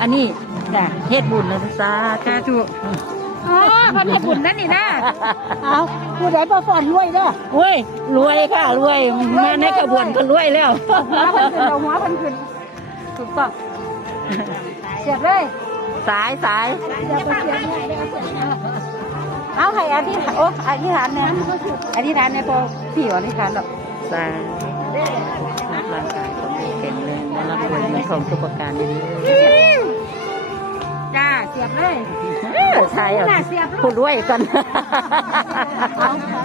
อันนี้จ้ะเฮ็ดบุญนะสาสาธุอ๋อคนให้บุญนั่นนี่นะเอาผู้ใดบ่ฟอนรวยเด้อโอ้ยรวยค่ะรวยมาในขบวนก็รวยแล้วหัวเพิ่นขึ้นเอาหัวเพิ่นขึ้นถูกต้องเสียบเลย สายสายเสียบไปเสียบเลยเอาให้อธิษฐานโอ้อธิษฐานเนี่ยอธิษฐานเนี่ยพอพี่อธิษฐานหรอกสาย รับรวยเงินทองทุกประการนี้จ้าเสียบเลยเออใช่อะผู้รวยกัน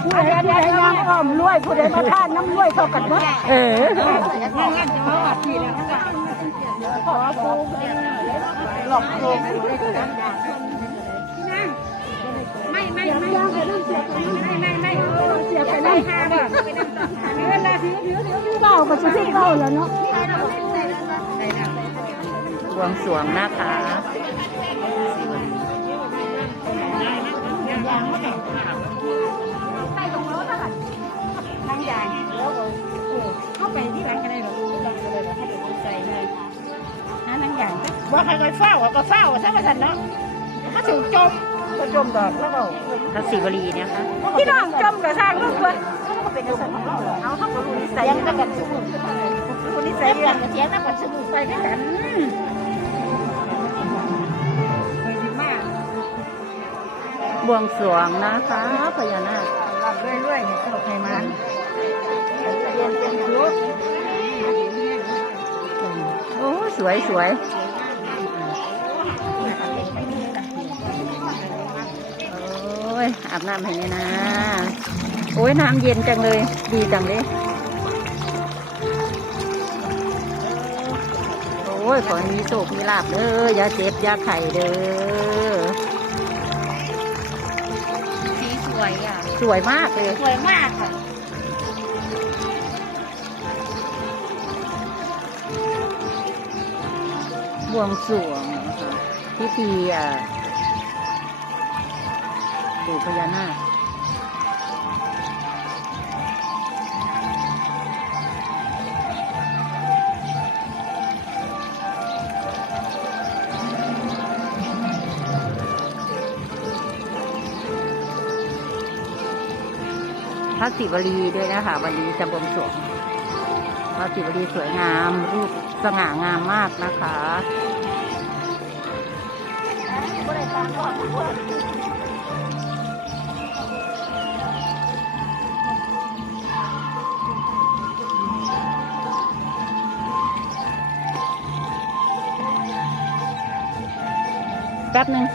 ผู้ใดผู้ใดยางอ้อมรวยผู้ใดมาทานน้ำรวยเท่ากันหมดเอองั้นจะมาวัดที่แล้วขอครูหลอกครูไม่ไม่ไม่ไม่ไม่ไม่เสียไปเลยค่ะบ่เวลาถือถือถือถือเบาก็จะที่เบาแล้วเนาะ บวงสรวงนะคะสิวันนี้นั่งยางเข้าไปที่ร้านกันได้หรอใส่เลยหานั่งยางว่าใครก็เฝ้าก็เฝ้าถ้ามาสันเนาะถ้าถึงจมก็จมดอกแล้วก็พระศิวลีเนี่ยค่ะพี่น้องจมกับสร้างลูกเลยเป็นกระสันเอาเข้ากับนิสัยยังกันสมุนคนนิสัยกันเสียงนักกันสมุนไปด้วยกัน วงสรวงนะคะพญานาครับเรื่อยๆให้สนุกให้มันเรียนเรียนรู้โอ้สวยสวยโอ้ยอาบน้ำให้เนี่ยนะโอ้ยน้ำเย็นจังเลย ดีจังเลยโอ้ยขอให้มีโชคมีลาบเด้ออย่าเจ็บอย่าไข่เด้อ สวยมากเลย สวยมากค่ะ บวงสรวงนะคะพิธีอะปู่พญานาค ระศิวลีด้วยนะคะ วันนี้จะบวงสรวงพระศิวลีสวยงาม รูปสง่างามมากนะคะแป๊บหนึ่ง